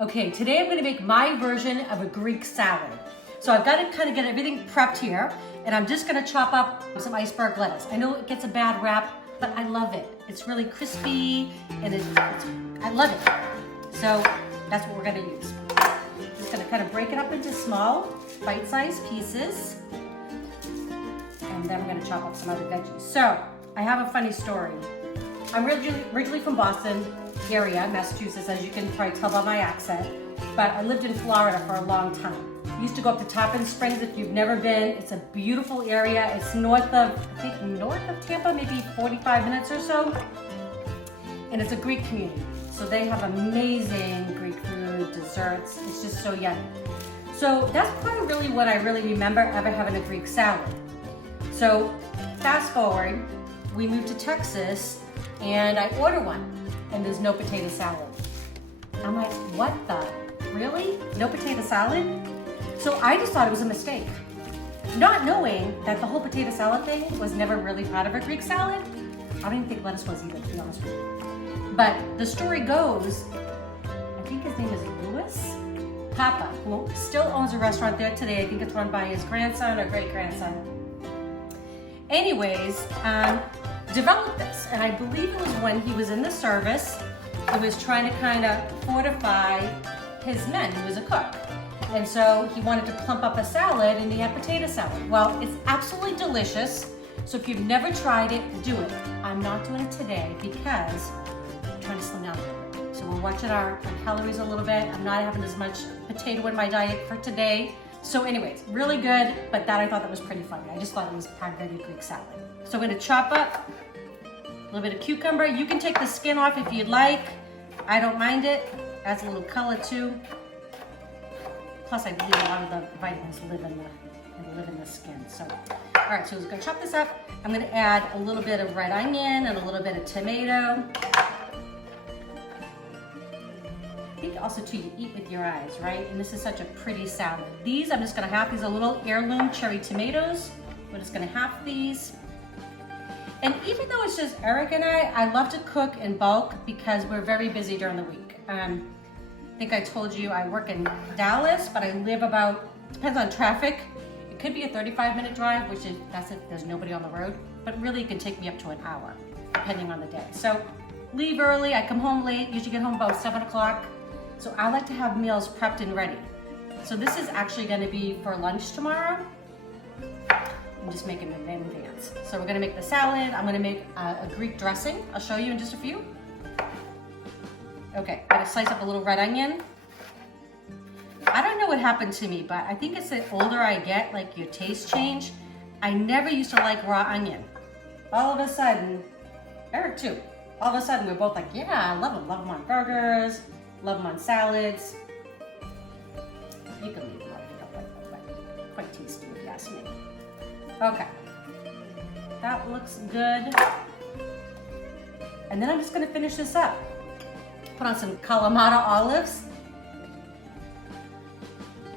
Okay, today I'm gonna make my version of a Greek salad. So I've got to kind of get everything prepped here, and I'm just gonna chop up some iceberg lettuce. I know it gets a bad rap, but I love it. It's really crispy, and I love it. So that's what we're gonna use. Just gonna kind of break it up into small, bite-sized pieces, and then we're gonna chop up some other veggies. So I have a funny story. I'm originally from Boston area, Massachusetts, as you can probably tell by my accent, but I lived in Florida for a long time. I used to go up to Tarpon Springs if you've never been. It's a beautiful area. It's north of Tampa, maybe 45 minutes or so. And it's a Greek community. So they have amazing Greek food, desserts. It's just so yummy. So that's probably really what I really remember ever having a Greek salad. So fast forward, we moved to Texas and I order one and there's no potato salad. I'm like, what the? Really? No potato salad? So I just thought it was a mistake. Not knowing that the whole potato salad thing was never really part of a Greek salad. I don't even think lettuce was either, to be honest with you. But the story goes, I think his name is Louis Papa, who still owns a restaurant there today. I think it's run by his grandson or great-grandson. Anyways, developed this, and I believe it was when he was in the service. He was trying to kind of fortify his men. He was a cook. And so he wanted to plump up a salad, and he had potato salad. Well, it's absolutely delicious. So if you've never tried it, do it. I'm not doing it today because I'm trying to slim down a little bit. So we're watching our calories a little bit. I'm not having as much potato in my diet for today. So anyways, really good, but I thought that was pretty funny. I just thought it was part of a Greek salad. So I'm gonna chop up a little bit of cucumber. You can take the skin off if you'd like. I don't mind it. Adds a little color too. Plus, I believe a lot of the vitamins live in the skin. So, all right, so I'm gonna chop this up. I'm gonna add a little bit of red onion and a little bit of tomato. I think also too, you eat with your eyes, right? And this is such a pretty salad. These, I'm just gonna half these, are little heirloom cherry tomatoes. We're just gonna half these. And even though it's just Eric and I love to cook in bulk because we're very busy during the week. I think I told you I work in Dallas, but I live about, depends on traffic. It could be a 35-minute drive, which is, that's if there's nobody on the road, but really it can take me up to an hour, depending on the day. So leave early, I come home late, usually get home about 7 o'clock. So I like to have meals prepped and ready. So this is actually gonna be for lunch tomorrow. I'm just making it in advance. So we're gonna make the salad. I'm gonna make a Greek dressing. I'll show you in just a few. Okay, I'm gonna slice up a little red onion. I don't know what happened to me, but I think it's the older I get, like your taste change. I never used to like raw onion. All of a sudden, Eric too, all of a sudden we're both like, yeah, I love them. Love them on burgers, love them on salads. You can leave them out if you don't like them, but quite tasty if you ask me. Okay, that looks good. And then I'm just gonna finish this up. Put on some kalamata olives.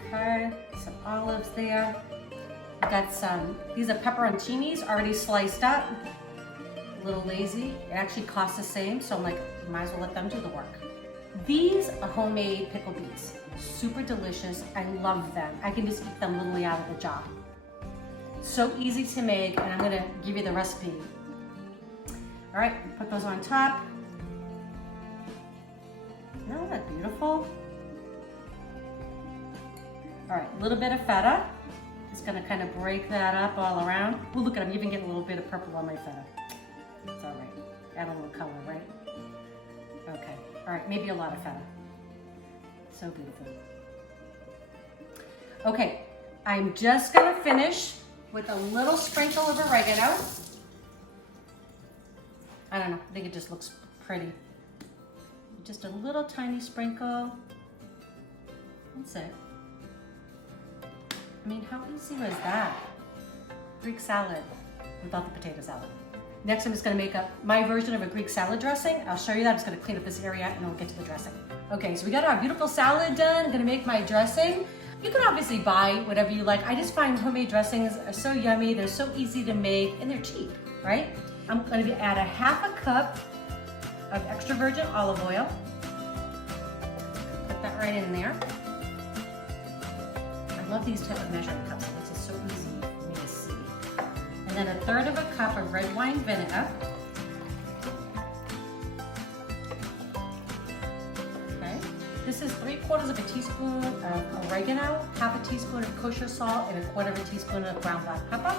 Okay, some olives there. I got some, these are pepperoncinis already sliced up. A little lazy. It actually costs the same, so I'm like, might as well let them do the work. These are homemade pickled beets. Super delicious. I love them. I can just eat them literally out of the jar. So easy to make, and I'm gonna give you the recipe. All right, put those on top. Isn't that beautiful? All right, a little bit of feta. Just gonna kind of break that up all around. Oh, look at, I'm even getting a little bit of purple on my feta. It's all right, add a little color, right? Okay, all right, maybe a lot of feta. So beautiful. Okay, I'm just gonna finish with a little sprinkle of oregano. I don't know, I think it just looks pretty. Just a little tiny sprinkle. That's it. I mean, how easy was that? Greek salad without the potato salad. Next, I'm just gonna make up my version of a Greek salad dressing. I'll show you that. I'm just gonna clean up this area and then we'll get to the dressing. Okay, so we got our beautiful salad done. I'm gonna make my dressing. You can obviously buy whatever you like. I just find homemade dressings are so yummy, they're so easy to make, and they're cheap, right? I'm gonna add a half a cup of extra virgin olive oil. Put that right in there. I love these type of measuring cups. It's just so easy for me to see. And then 1/3 of a cup of red wine vinegar. Okay. This is 3/4 of a teaspoon of oregano, 1/2 teaspoon of kosher salt, and 1/4 of a teaspoon of ground black pepper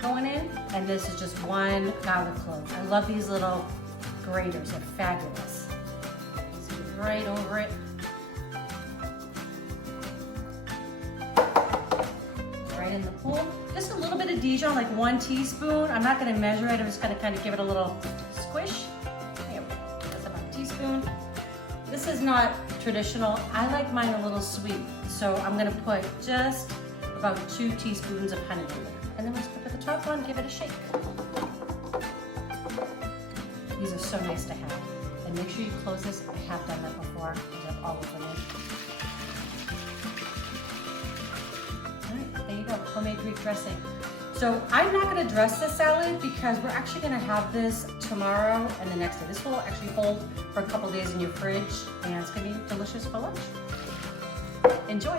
going in. And this is just 1 garlic clove. I love these little graters. They're fabulous. So right over it. Right in the pool. Just a little bit of Dijon, like 1 teaspoon. I'm not gonna measure it. I'm just gonna kind of give it a little squish. There we go. That's about a teaspoon. This is not traditional. I like mine a little sweet. So I'm gonna put just about 2 teaspoons of honey in there. And then we'll just put the top on, give it a shake. These are so nice to have. And make sure you close this. I have done that before. I have olive in it. All right, there you go, homemade Greek dressing. So I'm not gonna dress this salad because we're actually gonna have this tomorrow and the next day. This will actually hold for a couple days in your fridge and it's gonna be delicious for lunch. Enjoy.